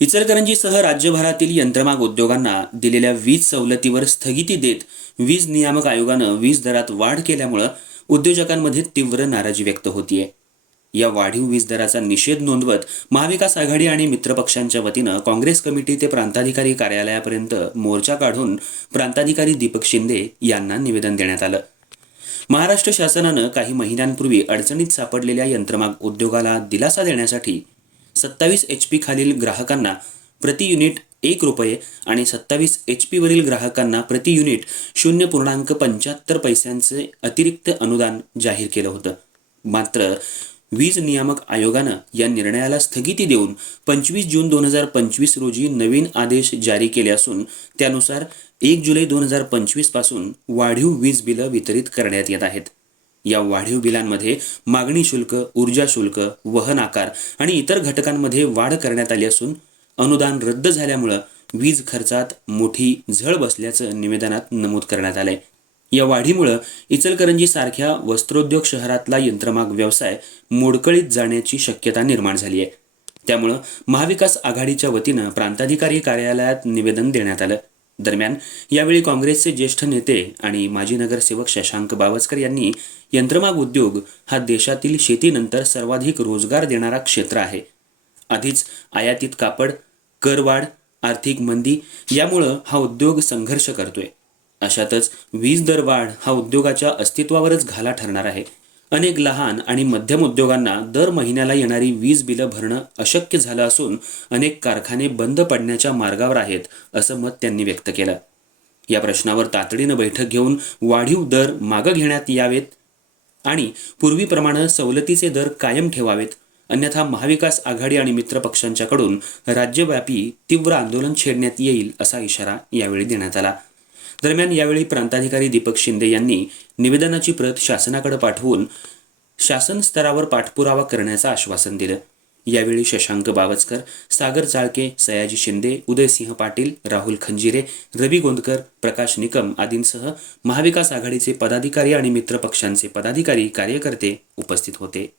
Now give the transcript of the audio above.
इचलकरंजीसह राज्यभरातील यंत्रमाग उद्योगांना दिलेल्या वीज सवलतीवर स्थगिती देत वीज नियामक आयोगानं वीज दरात वाढ केल्यामुळं उद्योजकांमध्ये तीव्र नाराजी व्यक्त होतीये. या वाढीव वीज दराचा निषेध नोंदवत महाविकास आघाडी आणि मित्रपक्षांच्या वतीनं काँग्रेस कमिटी ते प्रांताधिकारी कार्यालयापर्यंत मोर्चा काढून प्रांताधिकारी दीपक शिंदे यांना निवेदन देण्यात आलं. महाराष्ट्र शासनानं काही महिन्यांपूर्वी अडचणीत सापडलेल्या यंत्रमाग उद्योगाला दिलासा देण्यासाठी सत्तावीस एच पी खालील ग्राहकांना प्रति युनिट एक रुपये आणि सत्तावीस एच पी वरील ग्राहकांना प्रति युनिट शून्य पूर्णांक पंच्याहत्तर पैशांचे अतिरिक्त अनुदान जाहीर केलं होतं. मात्र वीज नियामक आयोगानं या निर्णयाला स्थगिती देऊन पंचवीस जून दोन हजार पंचवीस रोजी नवीन आदेश जारी केले असून त्यानुसार एक जुलै दोन हजार पंचवीसपासून वाढीव वीज बिलं वितरित करण्यात येत आहेत. या वाढीव बिलांमध्ये मागणी शुल्क ऊर्जा शुल्क वहन आकार आणि इतर घटकांमध्ये वाढ करण्यात आली असून अनुदान रद्द झाल्यामुळं वीज खर्चात मोठी झळ बसल्याचं निवेदनात नमूद करण्यात आलंय. या वाढीमुळं इचलकरंजी सारख्या वस्त्रोद्योग शहरातला यंत्रमाग व्यवसाय मोडकळीत जाण्याची शक्यता निर्माण झाली आहे. त्यामुळं महाविकास आघाडीच्या वतीनं प्रांताधिकारी कार्यालयात निवेदन देण्यात आलं. दरम्यान यावेळी काँग्रेसचे ज्येष्ठ नेते आणि माजी नगरसेवक शशांक बावस्कर यांनी यंत्रमाग उद्योग हा देशातील शेतीनंतर सर्वाधिक रोजगार देणारा क्षेत्र आहे. आधीच आयातीत कापड करवाढ आर्थिक मंदी यामुळं हा उद्योग संघर्ष करतोय. अशातच वीज दर वाढ हा उद्योगाच्या अस्तित्वावरच घाला ठरणार आहे. अनेक लहान आणि मध्यम उद्योगांना दर महिन्याला येणारी वीज बिलं भरणं अशक्य झालं असून अनेक कारखाने बंद पडण्याच्या मार्गावर आहेत असं मत त्यांनी व्यक्त केलं. या प्रश्नावर तातडीनं बैठक घेऊन वाढीव दर मागं घेण्यात यावेत आणि पूर्वीप्रमाणे सवलतीचे दर कायम ठेवावेत. अन्यथा महाविकास आघाडी आणि मित्र पक्षांच्याकडून राज्यव्यापी तीव्र आंदोलन छेडण्यात येईल असा इशारा यावेळी देण्यात आला. दरम्यान यावेळी प्रांताधिकारी दीपक शिंदे यांनी निवेदनाची प्रत शासनाकडे पाठवून शासन स्तरावर पाठपुरावा करण्याचं आश्वासन दिलं. यावेळी शशांक बावचकर सागर चाळके सयाजी शिंदे उदयसिंह पाटील राहुल खंजिरे रवी गोंदकर प्रकाश निकम आदींसह महाविकास आघाडीचे पदाधिकारी आणि मित्र पक्षांचे पदाधिकारी कार्यकर्ते उपस्थित होते.